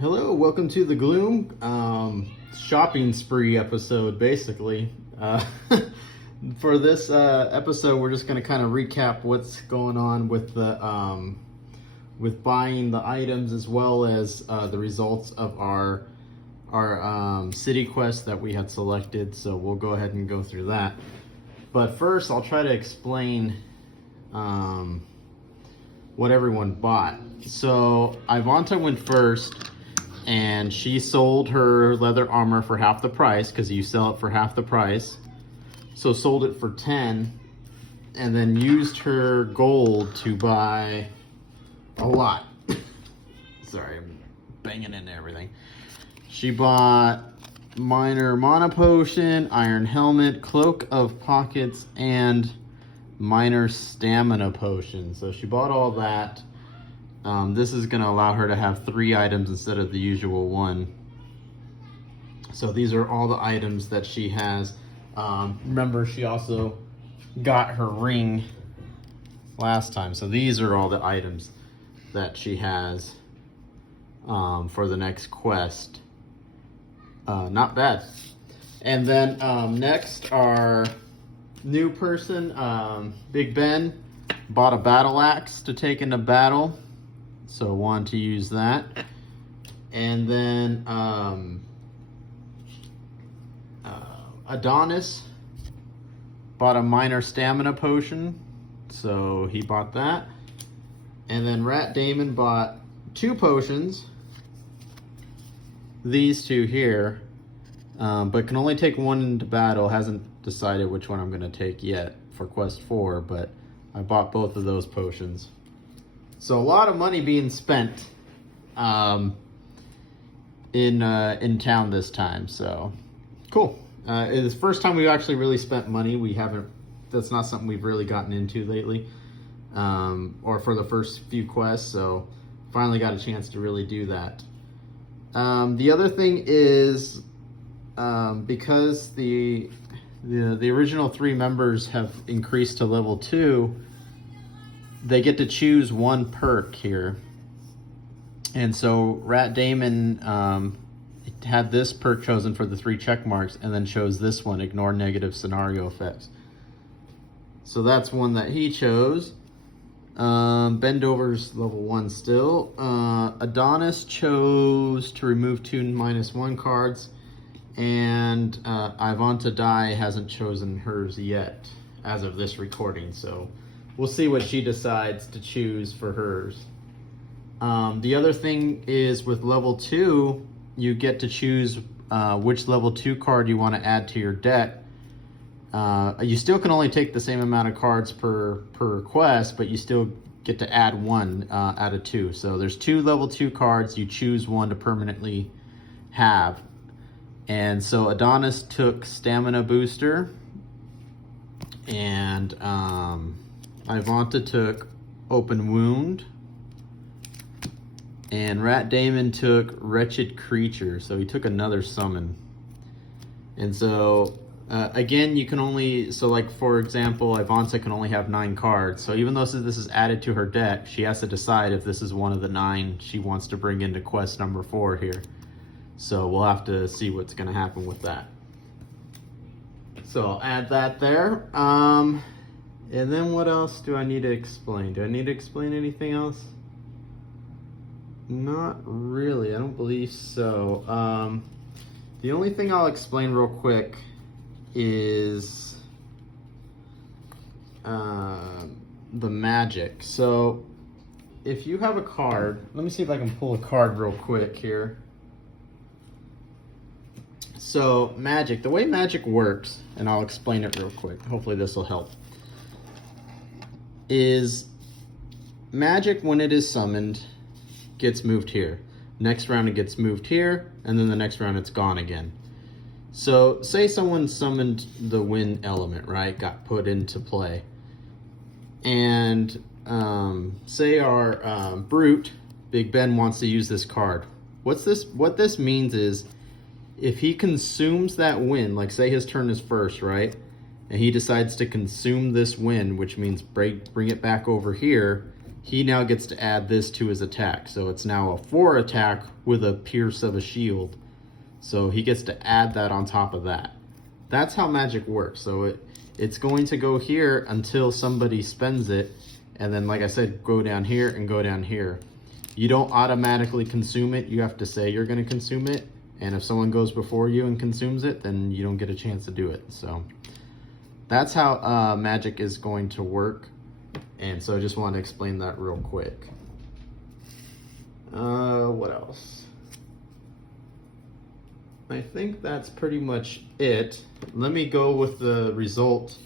Hello, welcome to the Gloom shopping spree episode, basically. For this episode, we're just going to kind of recap what's going on with the with buying the items as well as the results of our city quest that we had selected. So we'll go ahead and go through that. But first, I'll try to explain what everyone bought. So Ivanta went first, and she sold her leather armor for half the price because you sell it for half the price. So sold it for 10 and then used her gold to buy a lot. Sorry, I'm banging into everything. She bought minor mana potion, iron helmet, cloak of pockets, and minor stamina potion. So she bought all that. This is going to allow her to have 3 items instead of the usual 1. So these are all the items that she has. Remember, she also got her ring last time. So these are all the items that she has for the next quest. Not bad. And then next, our new person, Big Ben, bought a battle axe to take into battle. So wanted to use that. And then Adonis bought a minor stamina potion. So he bought that. And then Rat Damon bought 2 potions. These 2 here. But can only take 1 into battle. Hasn't decided which one I'm going to take yet for Quest 4. But I bought both of those potions. So a lot of money being spent in town this time. So cool. It's the first time we've actually really spent money. That's not something we've really gotten into lately, or for the first few quests. So finally got a chance to really do that. The other thing is because the original 3 members have increased to level 2. They get to choose 1 perk here. And so Rat Damon had this perk chosen for the 3 check marks and then chose this one, ignore negative scenario effects. So that's one that he chose. Bendover's level 1 still. Adonis chose to remove 2 -1 cards. And Ivanta Dai hasn't chosen hers yet as of this recording. So we'll see what she decides to choose for hers. The other thing is with level 2, you get to choose which level 2 card you want to add to your deck. You still can only take the same amount of cards per quest, but you still get to add 1 out of 2. So there's 2 level 2 cards. You choose 1 to permanently have. And so Adonis took Stamina Booster, and Ivanta took Open Wound, and Rat Damon took Wretched Creature, so he took another summon. And so, again, you can only, so like for example, Ivanta can only have 9 cards, so even though this is added to her deck, she has to decide if this is one of the 9 she wants to bring into quest number 4 here. So we'll have to see what's going to happen with that. So I'll add that there. And then what else do I need to explain? Do I need to explain anything else? Not really. I don't believe so. The only thing I'll explain real quick is the magic. So if you have a card, let me see if I can pull a card real quick here. So magic, the way magic works, and I'll explain it real quick. Hopefully this will help. Is magic, when it is summoned, gets moved here. Next round it gets moved here, and then the next round it's gone again. So say someone summoned the wind element, right? Got put into play. And say our brute, Big Ben, wants to use this card. What this means is if he consumes that wind, like say his turn is first, right? And he decides to consume this wind, which means bring it back over here. he now gets to add this to his attack. So it's now a 4 attack with a pierce of a shield. So he gets to add that on top of that. That's how magic works. So it's going to go here until somebody spends it. And then, like I said, go down here and go down here. You don't automatically consume it. You have to say you're going to consume it. And if someone goes before you and consumes it, then you don't get a chance to do it. So that's how magic is going to work. And so I just wanted to explain that real quick. What else? I think that's pretty much it. Let me go with the result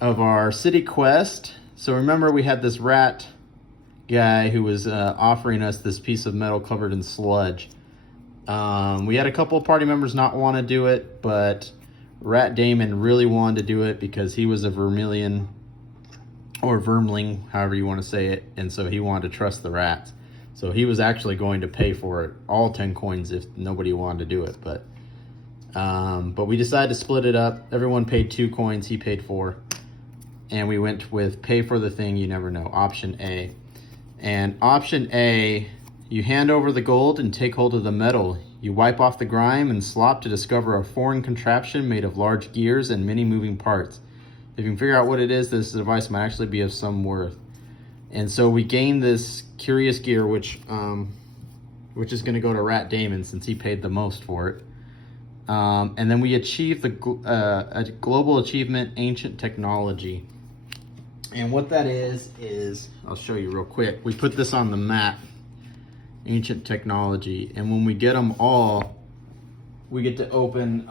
of our city quest. So remember, we had this rat guy who was offering us this piece of metal covered in sludge. We had a couple of party members not want to do it, but Rat Damon really wanted to do it because he was a vermilion, or vermling, however you want to say it, and so he wanted to trust the rats. So he was actually going to pay for it, all 10 coins, if nobody wanted to do it. But we decided to split it up. Everyone paid 2 coins, he paid 4. And we went with pay for the thing you never know, option A. And option A, you hand over the gold and take hold of the metal. You wipe off the grime and slop to discover a foreign contraption made of large gears and many moving parts. If you can figure out what it is, this device might actually be of some worth. And so we gained this curious gear, which is going to go to Rat Damon since he paid the most for it. And then we achieved a global achievement, Ancient Technology. And what that is I'll show you real quick. We put this on the map, Ancient Technology, and when we get them all, we get to open,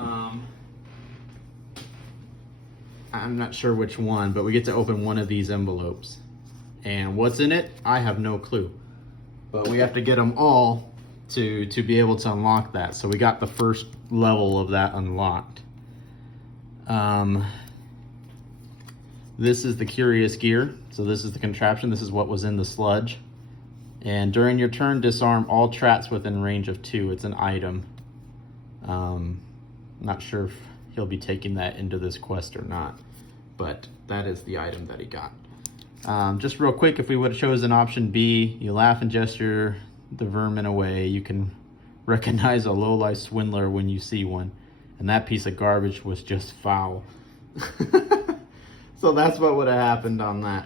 I'm not sure which one, but we get to open one of these envelopes. And what's in it, I have no clue. But we have to get them all to be able to unlock that. So we got the first level of that unlocked. This is the curious gear. So this is the contraption. This is what was in the sludge. And during your turn, disarm all traps within range of 2. It's an item. Not sure if he'll be taking that into this quest or not, but that is the item that he got. Just real quick, if we would have chosen option B, you laugh and gesture the vermin away. You can recognize a low-life swindler when you see one. And that piece of garbage was just foul. So that's what would have happened on that.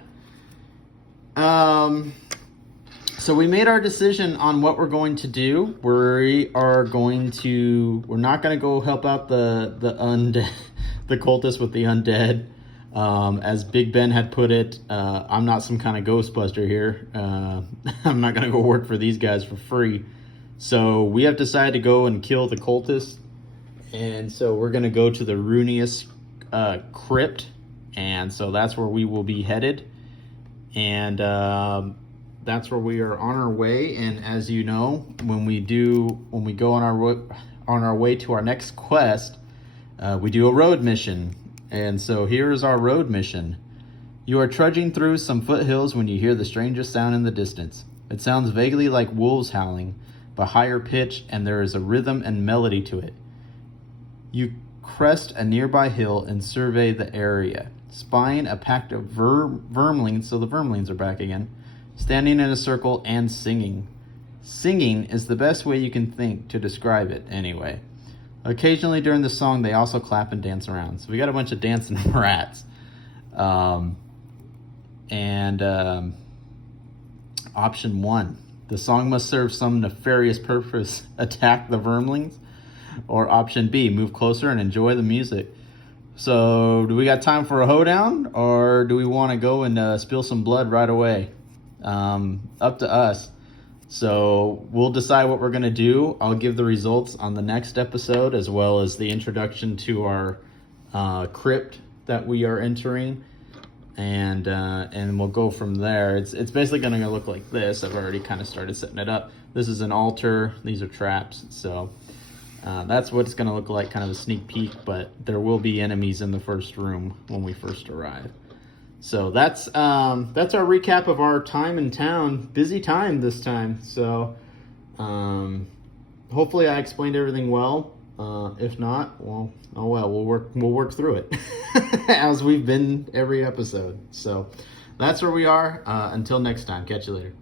So we made our decision on what we're going to do. We're not going to go help out the undead, the cultists with the undead. As Big Ben had put it, I'm not some kind of Ghostbuster here. I'm not going to go work for these guys for free. So we have decided to go and kill the cultists. And so we're going to go to the Runius crypt. And so that's where we will be headed. And that's where we are on our way. And as you know, when we go on our way to our next quest, we do a road mission. And so here is our road mission. You are trudging through some foothills when you hear the strangest sound in the distance. It sounds vaguely like wolves howling, but higher pitch, and there is a rhythm and melody to it. You crest a nearby hill and survey the area, spying a pack of vermlings, so the vermlings are back again, standing in a circle and singing. Singing is the best way you can think to describe it anyway. Occasionally during the song, they also clap and dance around. So we got a bunch of dancing rats. Option 1, the song must serve some nefarious purpose. Attack the vermlings. Or option B, move closer and enjoy the music. So do we got time for a hoedown, or do we want to go and spill some blood right away? Up to us. So we'll decide what we're going to do. I'll give the results on the next episode, as well as the introduction to our crypt that we are entering. And we'll go from there. It's basically going to look like this. I've already kind of started setting it up. This is an altar. These are traps. So that's what it's going to look like, kind of a sneak peek. But there will be enemies in the first room when we first arrive. So that's our recap of our time in town. Busy time this time. So hopefully I explained everything well. If not, well, oh well, we'll work through it as we've been every episode. So that's where we are. Until next time, catch you later.